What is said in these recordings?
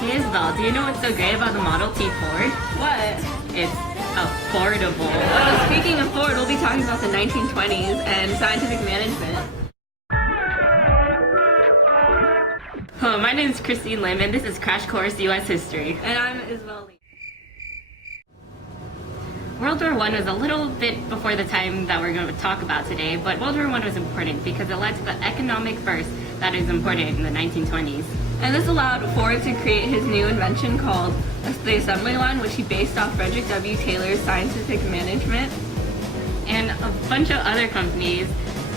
Hey Isabel, do you know what's so great about the Model T Ford? What? It's affordable. Oh, speaking of Ford, we'll be talking about the 1920s and scientific management. Hello, my name is Christine Lim and this is Crash Course U.S. History. And I'm Isabel Lee. World War I was a little bit before the time that we're going to talk about today, but World War I was important because it led to the economic burst that is important in the 1920s. And this allowed Ford to create his new invention called the assembly line, which he based off Frederick W. Taylor's scientific management. And a bunch of other companies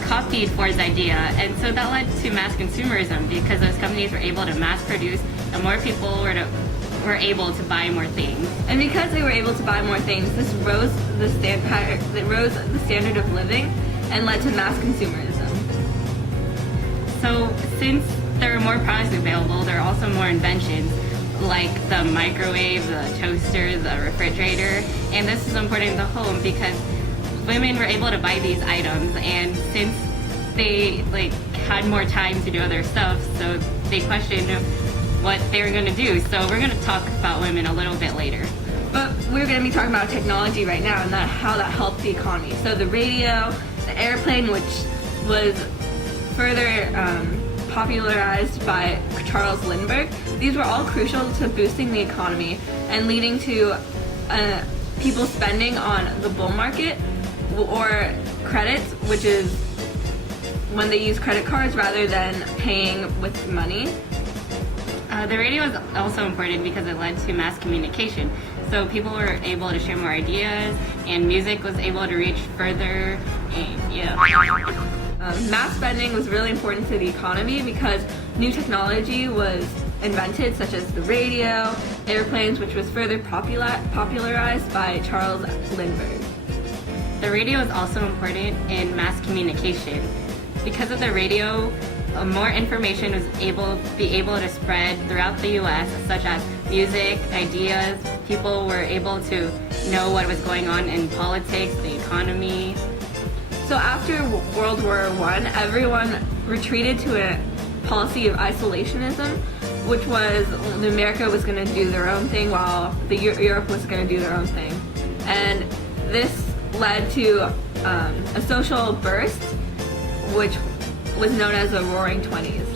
copied Ford's idea, and so that led to mass consumerism because those companies were able to mass produce and more people were able to buy more things. And because they were able to buy more things, this rose the standard of living and led to mass consumerism. So since there are more products available, there are also more inventions like the microwave, the toaster, the refrigerator, and this is important in the home because women were able to buy these items, and since they had more time to do other stuff, so they questioned what they were going to do. So we're going to talk about women a little bit later. But we're going to be talking about technology right now and how that helped the economy. So the radio, the airplane, which was further popularized by Charles Lindbergh, these were all crucial to boosting the economy and leading to people spending on the bull market or credits, which is when they use credit cards rather than paying with money. The radio was also important because it led to mass communication. So people were able to share more ideas, and music was able to reach further, and yeah. Mass spending was really important to the economy because new technology was invented, such as the radio, airplanes, which was further popularized by Charles Lindbergh. The radio is also important in mass communication. Because of the radio, more information was able to spread throughout the U.S., such as music, ideas. People were able to know what was going on in politics, the economy. So after World War I, everyone retreated to a policy of isolationism, which was America was going to do their own thing while Europe was going to do their own thing. And this led to a social burst, which was known as the Roaring '20s.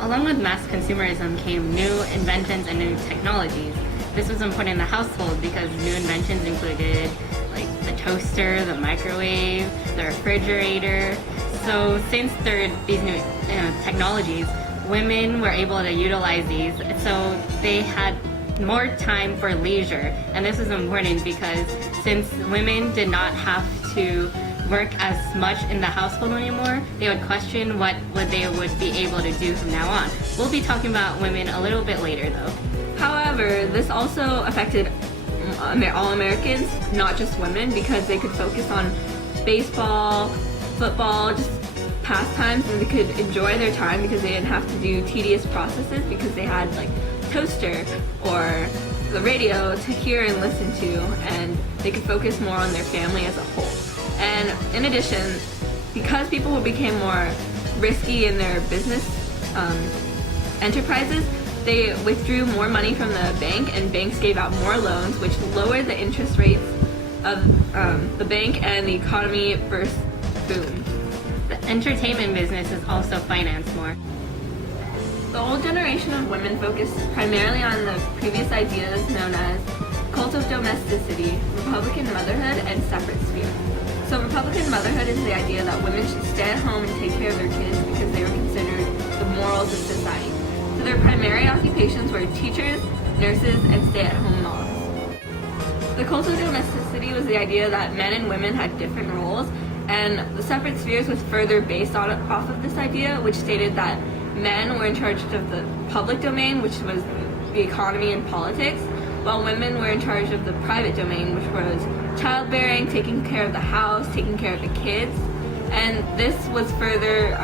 Along with mass consumerism came new inventions and new technologies. This was important in the household because new inventions included like the toaster, the microwave, the refrigerator. So since there are these new technologies, women were able to utilize these, so they had more time for leisure. And this is important because since women did not have to work as much in the household anymore, they would question what they would be able to do from now on. We'll be talking about women a little bit later though. However, this also affected all Americans, not just women, because they could focus on baseball, football, just pastimes, and they could enjoy their time because they didn't have to do tedious processes because they had like toaster or the radio to hear and listen to, and they could focus more on their family as a whole. And in addition, because people became more risky in their business enterprises, they withdrew more money from the bank, and banks gave out more loans, which lowered the interest rates of the bank, and the economy burst boom. The entertainment business is also financed more. The old generation of women focused primarily on the previous ideas known as cult of domesticity, Republican motherhood, and separate sphere. So Republican motherhood is the idea that women should stay at home and take care of their kids because they were considered the morals of society. So their primary occupations were teachers, nurses, and stay-at-home moms. The cult of domesticity was the idea that men and women had different roles, and the separate spheres was further based off of this idea, which stated that men were in charge of the public domain, which was the economy and politics, while women were in charge of the private domain, which was childbearing, taking care of the house, taking care of the kids. And this was further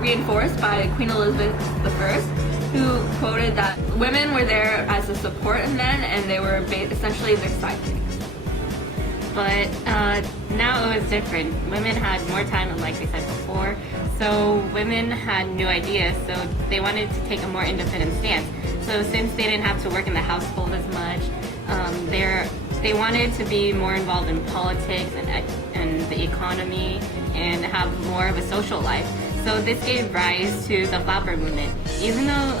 reinforced by Queen Elizabeth I, who quoted that women were there as a support of men, and they were essentially their sidekicks. But now it was different. Women had more time, like we said before, so So women had new ideas, so they wanted to take a more independent stance. So since they didn't have to work in the household as much, they wanted to be more involved in politics and the economy and have more of a social life. So this gave rise to the flapper movement. Even though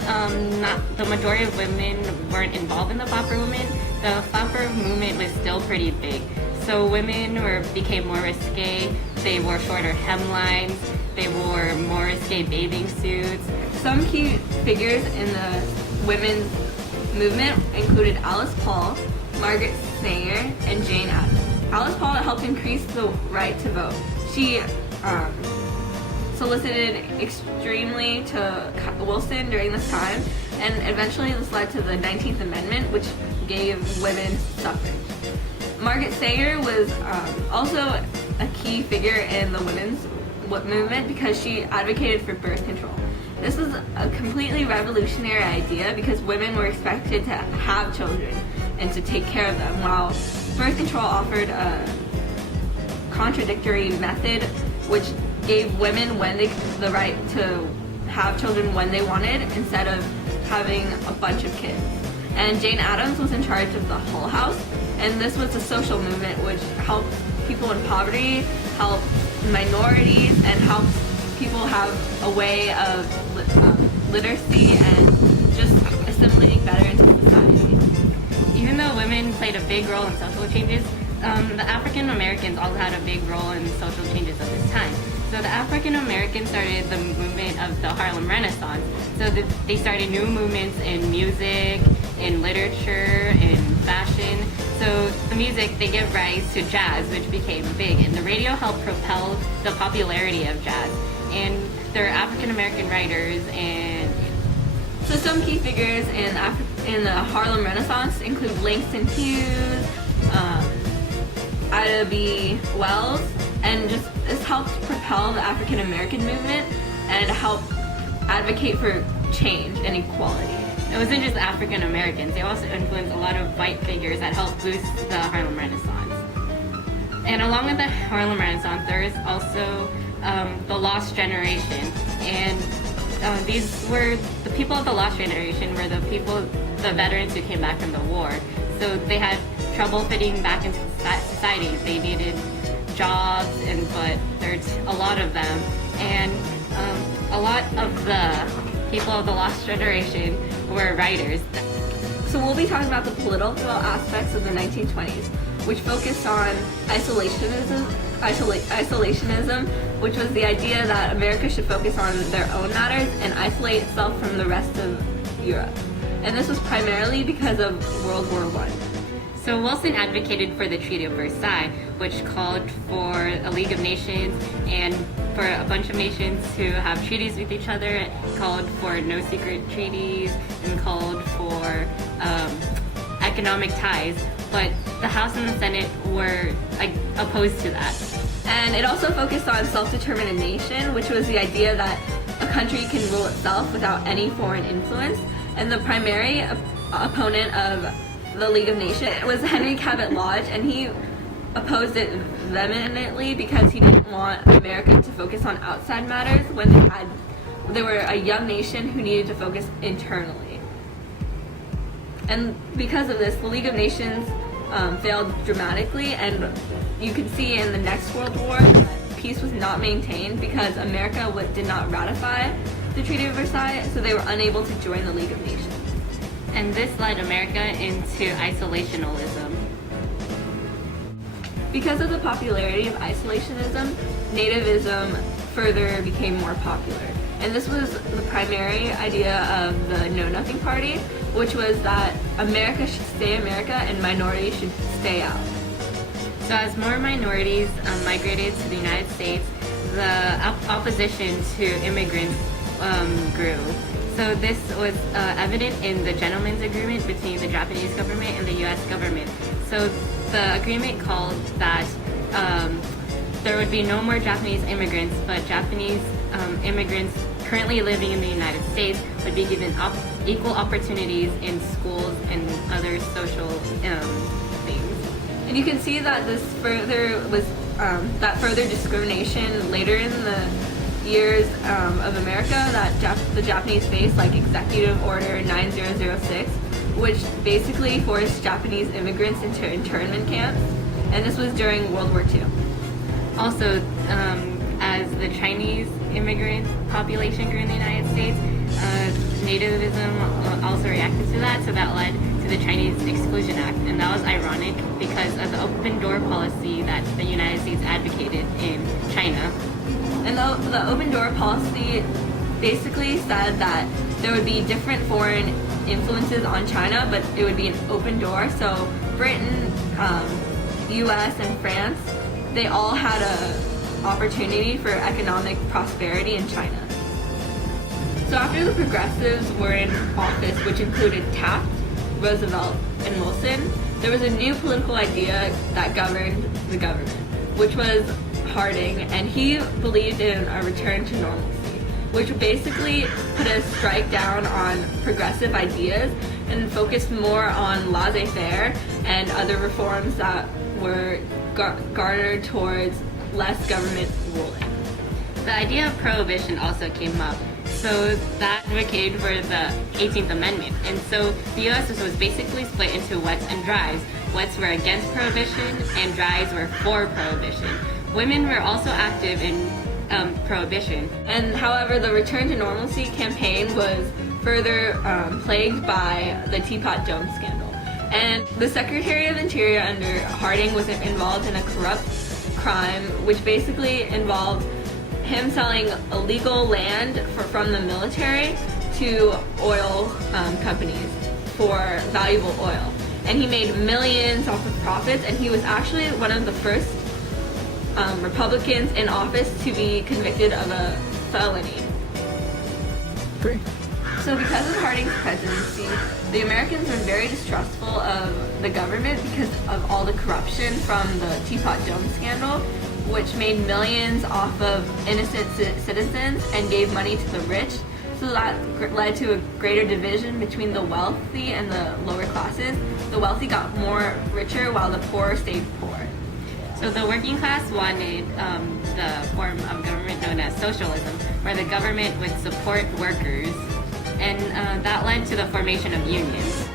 not the majority of women weren't involved in the flapper movement, the flapper movement was still pretty big. So women became more risque, they wore shorter hemlines, they wore more risque bathing suits. Some key figures in the women's movement included Alice Paul, Margaret Sanger, and Jane Addams. Alice Paul helped increase the right to vote. She solicited extremely to Wilson during this time, and eventually this led to the 19th Amendment, which gave women suffrage. Margaret Sanger was also a key figure in the women's movement because she advocated for birth control. This was a completely revolutionary idea because women were expected to have children and to take care of them, while birth control offered a contradictory method which gave women the right to have children when they wanted instead of having a bunch of kids. And Jane Addams was in charge of the Hull House, and this was a social movement which helped people in poverty, helped minorities, and helped people have a way of literacy and just assimilating better into society. Even though women played a big role in social changes, the African Americans also had a big role in social changes at this time. So the African Americans started the movement of the Harlem Renaissance. So they started new movements in music, in literature, in fashion. So the music, they give rise to jazz, which became big, and the radio helped propel the popularity of jazz. And there are African American writers and... So some key figures in the Harlem Renaissance include Langston Hughes, Ida B. Wells, and this helped propel the African American movement and helped advocate for change and equality. It wasn't just African Americans, they also influenced a lot of white figures that helped boost the Harlem Renaissance. And along with the Harlem Renaissance, there is also the Lost Generation. And these were the people of the Lost Generation were the veterans who came back from the war. So they had trouble fitting back into society. They needed jobs, but there's a lot of them. And a lot of the people of the Lost Generation were writers. So we'll be talking about the political aspects of the 1920s, which focused on isolationism, which was the idea that America should focus on their own matters and isolate itself from the rest of Europe. And this was primarily because of World War I. So Wilson advocated for the Treaty of Versailles, which called for a League of Nations and for a bunch of nations to have treaties with each other, called for no secret treaties, and called for economic ties. But the House and the Senate were opposed to that. And it also focused on self-determination, which was the idea that a country can rule itself without any foreign influence. And the primary opponent of the League of Nations was Henry Cabot Lodge, and he opposed it vehemently because he didn't want America to focus on outside matters when they were a young nation who needed to focus internally. And because of this, the League of Nations failed dramatically, and you can see in the next World War that peace was not maintained because America did not ratify the Treaty of Versailles, so they were unable to join the League of Nations. And this led America into isolationism. Because of the popularity of isolationism, nativism further became more popular. And this was the primary idea of the Know Nothing Party, which was that America should stay America and minorities should stay out. So as more minorities migrated to the United States, the opposition to immigrants grew. So this was evident in the Gentleman's Agreement between the Japanese government and the U.S. government. So the agreement called that there would be no more Japanese immigrants, but Japanese immigrants currently living in the United States would be given equal opportunities in schools and other social things. And you can see that this further was that further discrimination later in the years of America that the Japanese faced, like Executive Order 9006, which basically forced Japanese immigrants into internment camps, and this was during World War II. Also, as the Chinese immigrant population grew in the United States, nativism also reacted to that, so that led to the Chinese Exclusion Act, and that was ironic because of the open door policy that the United States advocated in China. And the open door policy basically said that there would be different foreign influences on China, but it would be an open door. So Britain, US, and France, they all had an opportunity for economic prosperity in China. So after the progressives were in office, which included Taft, Roosevelt, and Wilson, there was a new political idea that governed the government, which was Harding, and he believed in a return to normalcy, which basically put a strike down on progressive ideas and focused more on laissez-faire and other reforms that were garnered towards less government ruling. The idea of prohibition also came up. So that advocated for the 18th Amendment. And so the US was basically split into wets and dries. Wets were against prohibition and dries were for prohibition. Women were also active in prohibition. And however, the Return to Normalcy campaign was further plagued by the Teapot Dome scandal. And the Secretary of Interior under Harding was involved in a corrupt crime, which basically involved him selling illegal land from the military to oil companies for valuable oil. And he made millions off of profits, and he was actually one of the first Republicans in office to be convicted of a felony. Great. So because of Harding's presidency, the Americans were very distrustful of the government because of all the corruption from the Teapot Dome scandal, which made millions off of innocent citizens and gave money to the rich. So that led to a greater division between the wealthy and the lower classes. The wealthy got more richer while the poor stayed poor. So the working class wanted the form of government known as socialism, where the government would support workers, and that led to the formation of unions.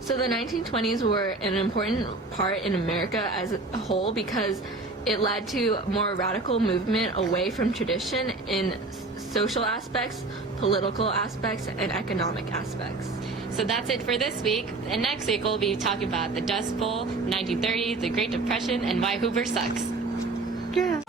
So the 1920s were an important part in America as a whole because it led to a more radical movement away from tradition in social aspects, political aspects, and economic aspects. So that's it for this week. And next week we'll be talking about the Dust Bowl, 1930s, the Great Depression, and why Hoover sucks. Yeah.